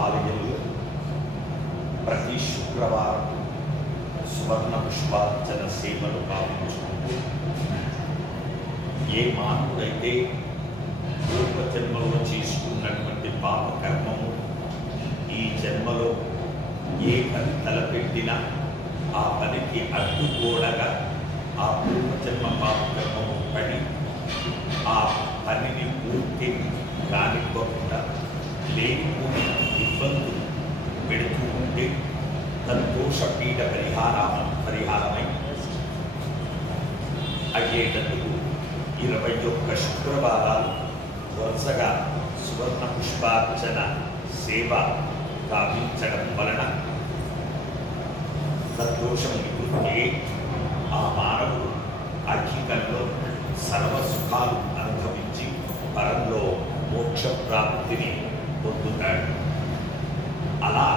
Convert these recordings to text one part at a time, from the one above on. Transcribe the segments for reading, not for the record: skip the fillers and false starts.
ఆలయంలో ప్రతి శుక్రవారం సువర్ణ పుష్పార్చన సేవలు కావించుకుంటూ ఏ మానవుడైతే పూర్వజన్మలో చేసుకున్నటువంటి పాపకర్మము ఈ జన్మలో ఏ పని తలపెట్టినా ఆ పనికి అడ్డుగోడగా ఆ పూర్వజన్మ పాపకర్మము పడి ఆ పనిని పూర్తి కానివ్వకుండా లేనిపోని ఇబ్బందులు పెడుతూ ఉంటే తద్దోష పీడ పరిహారమై అయ్యేటందుకు 21 శుక్రవారాలు వరుసగా సువర్ణ పుష్పార్చన సేవ గావించడం వలన తద్దోషం నివృత్తి ఆ మానవుడు అఖికంలో సర్వసుఖాలు అనుభవించి పరంలో మోక్ష ప్రాప్తిని పొందుతాడు. అలా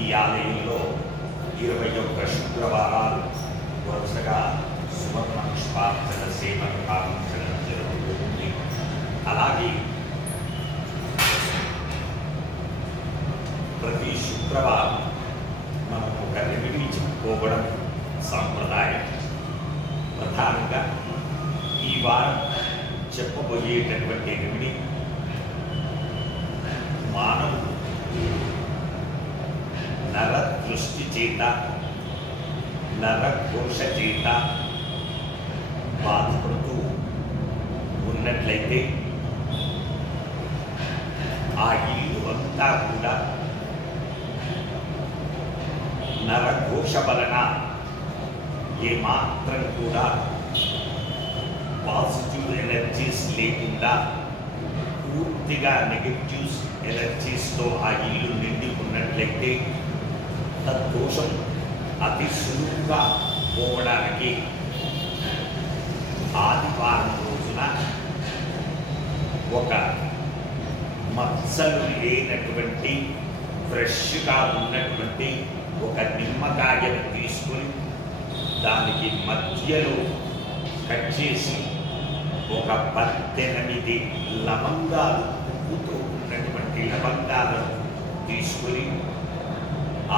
ఈ ఆలయంలో 21 శుక్రవారాలు వరుసగా సువర్ణ పుష్పార్చన సేవను భావించడం జరుగుతుంది. అలాగే ప్రతి శుక్రవారం మనం ఒక రెమెడీ చెప్పుకోవడం సాంప్రదాయం. ప్రధానంగా ఈ వారం చెప్పబోయేటటువంటి రెమెడీ మానవుడు నర దృష్టి చేత నరఘోష చేత బాధపడుతూ ఉన్నట్లయితే ఆ ఇల్లు అంతా కూడా నరఘోష వలన ఏమాత్రం కూడా పాజిటివ్ ఎనర్జీస్ లేకుండా పూర్తిగా నెగటివ్స్ ఎనర్జీస్తో ఆ ఇల్లు నిండి ఉన్నట్లయితే తద్దోషం అతి సులువుగా పోవడానికి ఆదివారం రోజున ఒక మచ్చలు లేనటువంటి ఫ్రెష్గా ఉన్నటువంటి ఒక నిమ్మకాయను తీసుకొని దానికి మధ్యలో కట్ చేసి ఒక 18 లవంగాలు పువ్వుతో ఉన్నటువంటి లవంగాలను తీసుకొని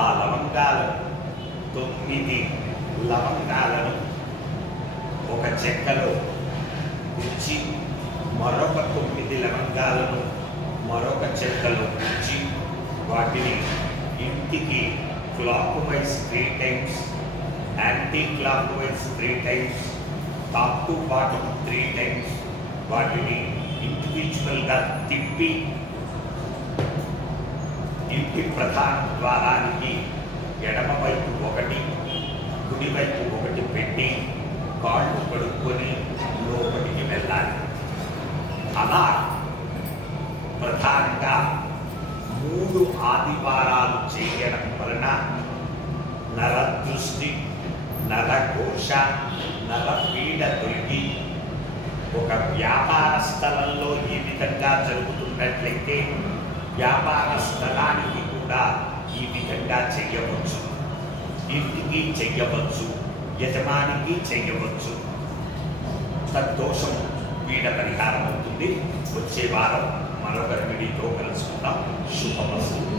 ఆ లవంగాలను 9 లవంగాలను ఒక చెక్కలో గుచ్చి మరొక 9 లవంగాలను మరొక చెక్కలో గుచ్చి వాటిని ఇంటికి clock wise 3 times, anti clock wise 3 times, top to bottom 3 times వాటిని ఇండివిజువల్గా తిప్పి ఇంటి ప్రధాన ద్వారానికి ఎడమ వైపు 1 కుడివైపు 1 పెట్టి కాళ్ళు కడుక్కొని లోపలికి వెళ్ళాలి. అలా ప్రధానంగా 3 ఆదివారాలు చేయడం వలన నరదృష్టి, నరఘోష, నరపీడ తొలగి ఒక వ్యాపార స్థలంలో ఈ విధంగా జరుగుతున్నట్లయితే వ్యాపార స్థలానికి కూడా ఈ విధంగా చెయ్యవచ్చు. ఇంటికి చెయ్యవచ్చు, యజమానికి చెయ్యవచ్చు. తద్దోషం పీడ పరిహారం అవుతుంది. వచ్చే వారం మరొక రెమెడీతో కలుసుకుందాం. శుభమస్తు.